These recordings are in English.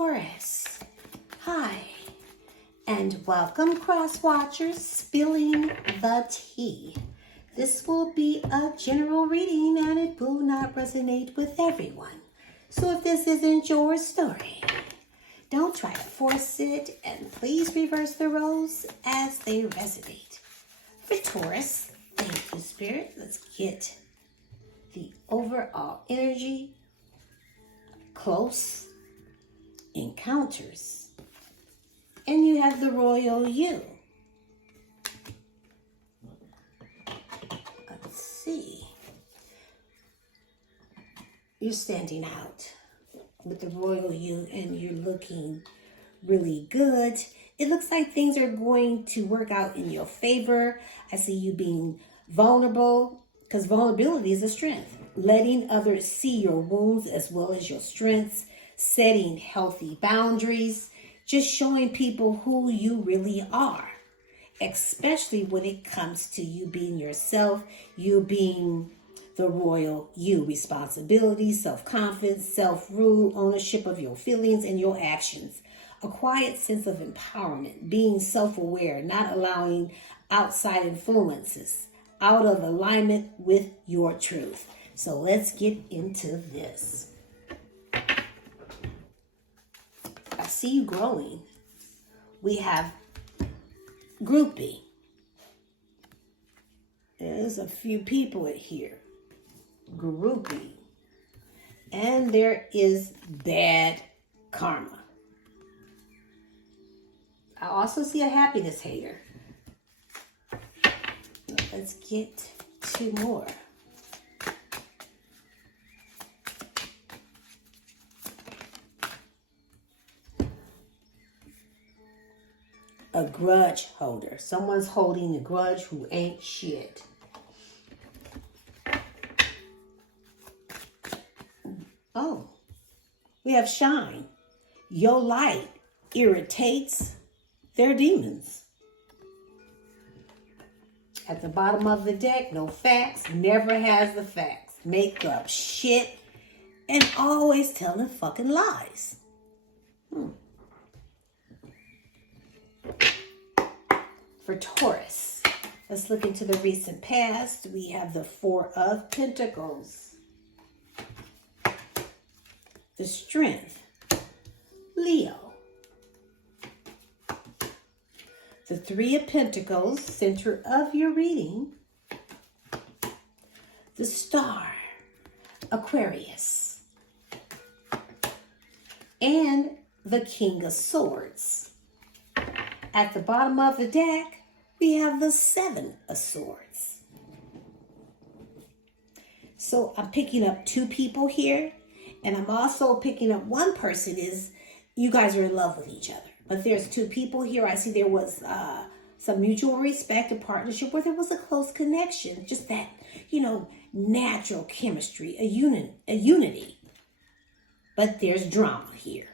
Taurus. Hi, and welcome, cross watchers, spilling the tea. This will be a general reading and it will not resonate with everyone. So if this isn't your story, don't try to force it, and please reverse the roles as they resonate. For Taurus, thank you, Spirit. Let's get the overall energy. Close encounters. And you have the royal you. Let's see. You're standing out with the royal you and you're looking really good. It looks like things are going to work out in your favor. I see you being vulnerable because vulnerability is a strength. Letting others see your wounds as well as your strengths. Setting healthy boundaries. Just showing people who you really are. Especially when it comes to you being yourself. You being the royal you. Responsibility, self-confidence, self-rule, ownership of your feelings and your actions. A quiet sense of empowerment. Being self-aware. Not allowing outside influences out of alignment with your truth. So let's get into this. I see you growing. We have groupie. There's a few people in here. Groupie. And there is bad karma. I also see a happiness hater. Let's get two more. A grudge holder. Someone's holding a grudge who ain't shit. Oh, we have shine. Your light irritates their demons. At the bottom of the deck, no facts, never has the facts. Make up shit and always telling fucking lies. For Taurus, let's look into the recent past. We have the Four of Pentacles. The Strength, Leo. The Three of Pentacles, center of your reading. The Star, Aquarius. And the King of Swords. At the bottom of the deck, we have the Seven of Swords. So I'm picking up two people here. And I'm also picking up one person is you guys are in love with each other. But there's two people here. I see there was some mutual respect, a partnership where there was a close connection. Just that, natural chemistry, a unity. But there's drama here.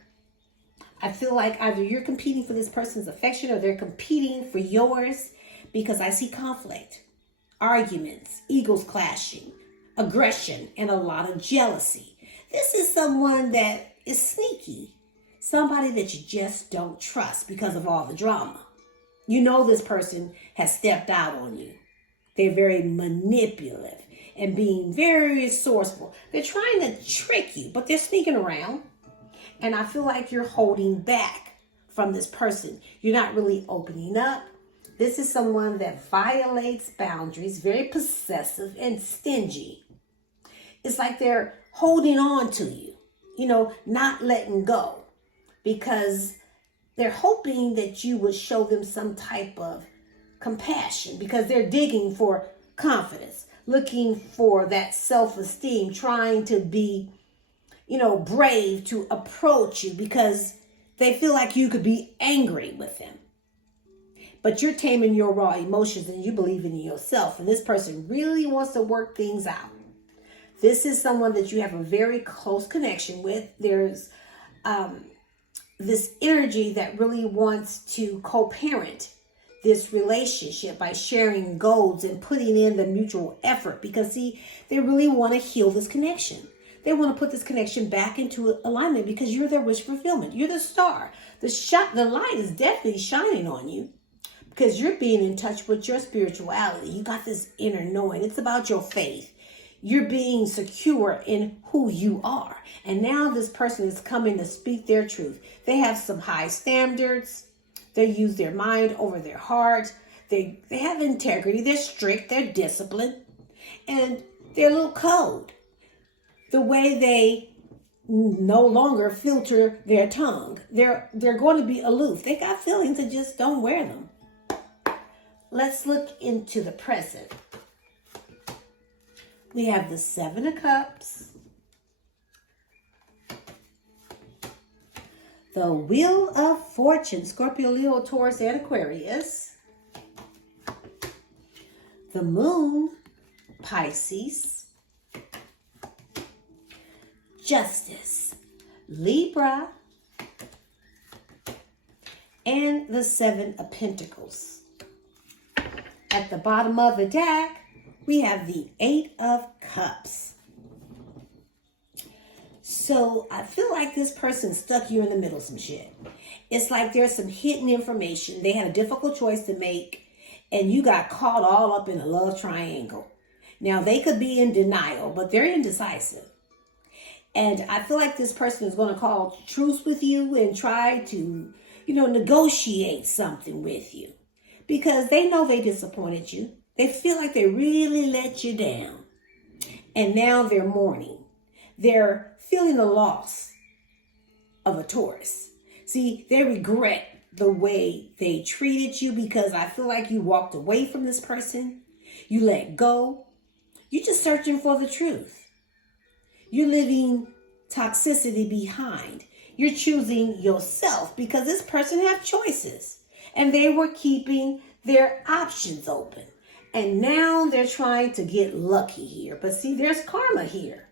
I feel like either you're competing for this person's affection or they're competing for yours because I see conflict, arguments, egos clashing, aggression, and a lot of jealousy. This is someone that is sneaky. Somebody that you just don't trust because of all the drama. You know this person has stepped out on you. They're very manipulative and being very resourceful. They're trying to trick you, but they're sneaking around. And I feel like you're holding back from this person. You're not really opening up. This is someone that violates boundaries, very possessive and stingy. It's like they're holding on to you, not letting go. Because they're hoping that you would show them some type of compassion because they're digging for confidence, looking for that self-esteem, trying to be, brave to approach you because they feel like you could be angry with them. But you're taming your raw emotions and you believe in yourself. And this person really wants to work things out. This is someone that you have a very close connection with. There's this energy that really wants to co-parent this relationship by sharing goals and putting in the mutual effort because, see, they really want to heal this connection. they want to put this connection back into alignment because you're their wish fulfillment. You're the star. The light is definitely shining on you because you're being in touch with your spirituality. You got this inner knowing. It's about your faith. You're being secure in who you are. And now this person is coming to speak their truth. They have some high standards. They use their mind over their heart. They have integrity. They're strict. They're disciplined. And their little code. The way they no longer filter their tongue. They're going to be aloof. They got feelings and just don't wear them. Let's look into the present. We have the Seven of Cups, the Wheel of Fortune, Scorpio, Leo, Taurus, and Aquarius, the Moon, Pisces, Justice, Libra, and the Seven of Pentacles. At the bottom of the deck, we have the Eight of Cups. So I feel like this person stuck you in the middle of some shit. It's like there's some hidden information. They had a difficult choice to make, and you got caught all up in a love triangle. Now, they could be in denial, but they're indecisive. And I feel like this person is going to call truce with you and try to, negotiate something with you. Because they know they disappointed you. They feel like they really let you down. And now they're mourning. They're feeling the loss of a Taurus. See, they regret the way they treated you because I feel like you walked away from this person. You let go. You're just searching for the truth. You're leaving toxicity behind. You're choosing yourself because this person have choices. And they were keeping their options open. And now they're trying to get lucky here. But see, there's karma here.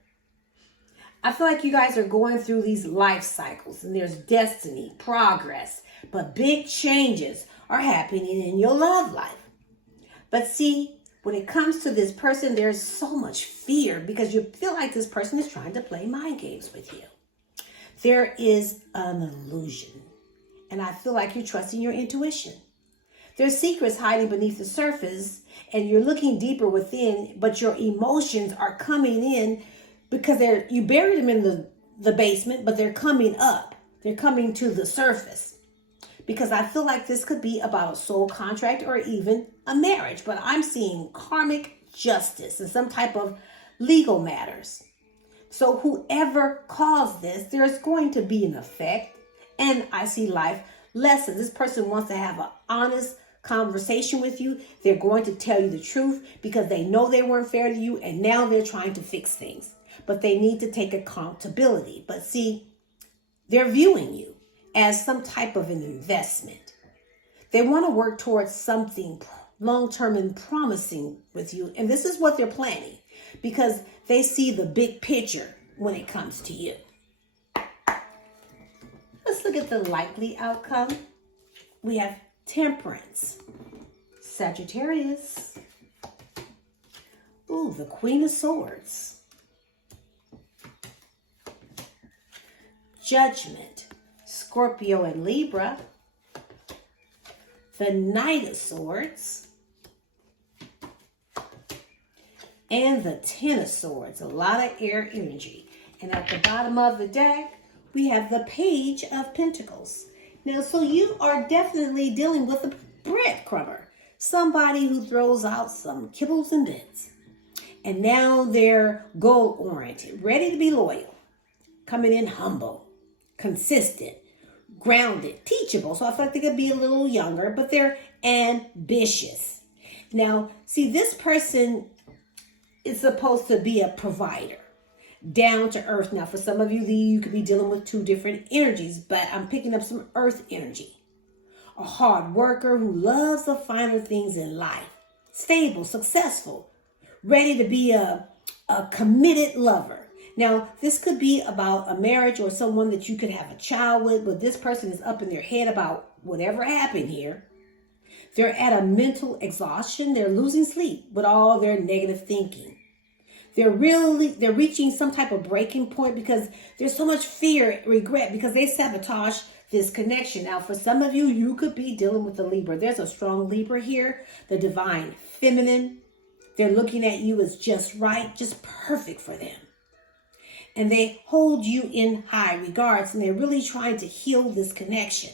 I feel like you guys are going through these life cycles and there's destiny, progress, but big changes are happening in your love life. But see, when it comes to this person, there's so much fear because you feel like this person is trying to play mind games with you. There is an illusion. And I feel like you're trusting your intuition. There's secrets hiding beneath the surface and you're looking deeper within, but your emotions are coming in because you buried them in the basement, but they're coming up. They're coming to the surface because I feel like this could be about a soul contract or even a marriage, but I'm seeing karmic justice and some type of legal matters. So whoever caused this, there's going to be an effect. And I see life lessons. This person wants to have an honest conversation with you. They're going to tell you the truth because they know they weren't fair to you and now they're trying to fix things. But they need to take accountability. But see, they're viewing you as some type of an investment. They want to work towards something long-term and promising with you. And this is what they're planning because they see the big picture when it comes to you. Let's look at the likely outcome. We have Temperance, Sagittarius. Ooh, the Queen of Swords. Judgment, Scorpio and Libra. The Knight of Swords. And the Ten of Swords. A lot of air energy. And at the bottom of the deck, we have the Page of Pentacles. Now, so you are definitely dealing with a breadcrumber. Somebody who throws out some kibbles and bits. And now they're goal-oriented, ready to be loyal. Coming in humble, consistent, grounded, teachable. So I feel like they could be a little younger, but they're ambitious. Now, see, this person is supposed to be a provider. Down to earth. Now, for some of you, you could be dealing with two different energies, but I'm picking up some earth energy. A hard worker who loves the finer things in life. Stable, successful, ready to be a committed lover. Now, this could be about a marriage or someone that you could have a child with, but this person is up in their head about whatever happened here. They're at a mental exhaustion. They're losing sleep with all their negative thinking. They're reaching some type of breaking point because there's so much fear, regret, because they sabotage this connection. Now, for some of you, you could be dealing with the Libra. There's a strong Libra here, the divine feminine. They're looking at you as just right, just perfect for them. And they hold you in high regards, and they're really trying to heal this connection.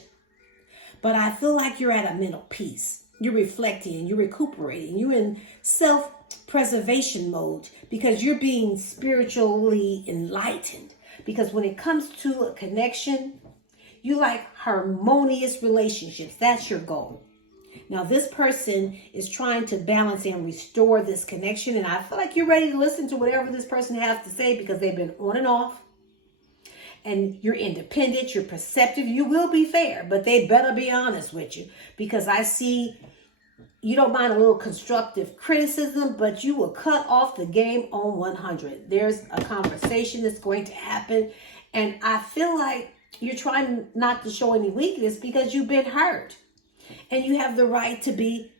But I feel like you're at a mental peace. You're reflecting, you're recuperating, you're in self-preservation mode because you're being spiritually enlightened. Because when it comes to a connection, you like harmonious relationships. That's your goal. Now, this person is trying to balance and restore this connection. And I feel like you're ready to listen to whatever this person has to say because they've been on and off. And you're independent, you're perceptive, you will be fair, but they better be honest with you because I see you don't mind a little constructive criticism, but you will cut off the game on 100. There's a conversation that's going to happen. And I feel like you're trying not to show any weakness because you've been hurt. And you have the right to be,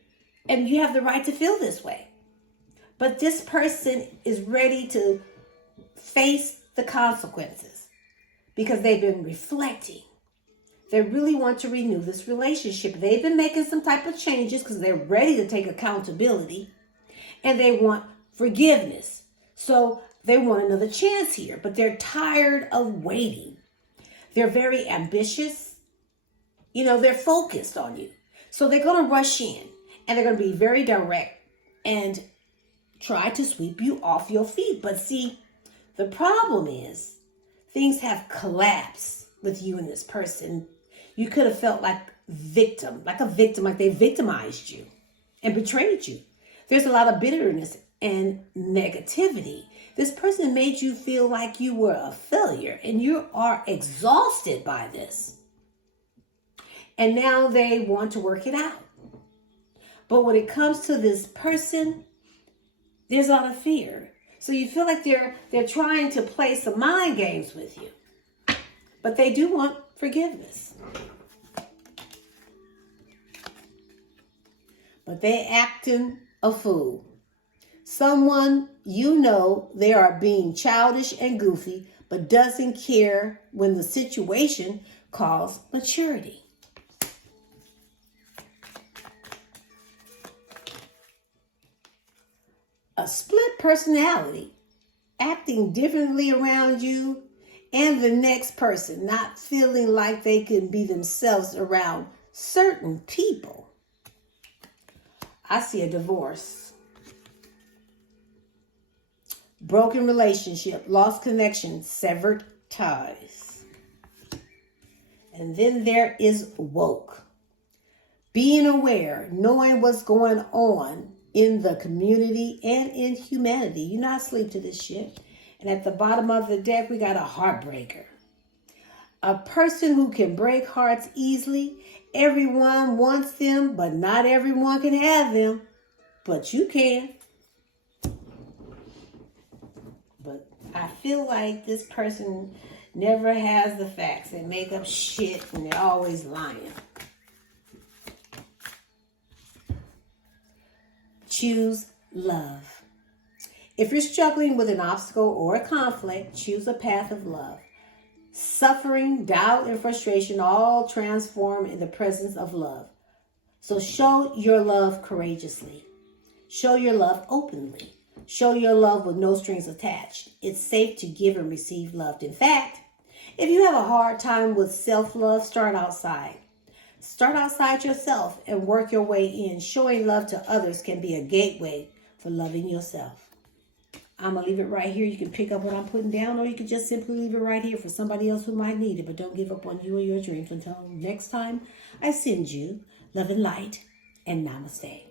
and you have the right to feel this way. But this person is ready to face the consequences because they've been reflecting. They really want to renew this relationship. They've been making some type of changes because they're ready to take accountability and they want forgiveness. So they want another chance here, but they're tired of waiting. They're very ambitious. You know, they're focused on you. So they're going to rush in and they're going to be very direct and try to sweep you off your feet. But see, the problem is things have collapsed with you and this person. You could have felt like a victim, like they victimized you and betrayed you. There's a lot of bitterness and negativity. This person made you feel like you were a failure and you are exhausted by this. And now they want to work it out. But when it comes to this person, there's a lot of fear. So you feel like they're trying to play some mind games with you. But they do want forgiveness. But they acting a fool. Someone you know they are being childish and goofy, but doesn't care when the situation calls maturity. A split personality, acting differently around you and the next person, not feeling like they can be themselves around certain people. I see a divorce, broken relationship, lost connection, severed ties. And then there is woke, being aware, knowing what's going on in the community and in humanity. You're not asleep to this shit. And at the bottom of the deck, we got a heartbreaker. A person who can break hearts easily. Everyone wants them, but not everyone can have them. But you can. But I feel like this person never has the facts. They make up shit and they're always lying. Choose love. If you're struggling with an obstacle or a conflict, choose a path of love. Suffering, doubt, and frustration all transform in the presence of love. So show your love courageously. Show your love openly. Show your love with no strings attached. It's safe to give and receive love. In fact, if you have a hard time with self-love, start outside. Start outside yourself and work your way in. Showing love to others can be a gateway for loving yourself. I'm going to leave it right here. You can pick up what I'm putting down, or you can just simply leave it right here for somebody else who might need it. But don't give up on you and your dreams. Until next time, I send you love and light, and namaste.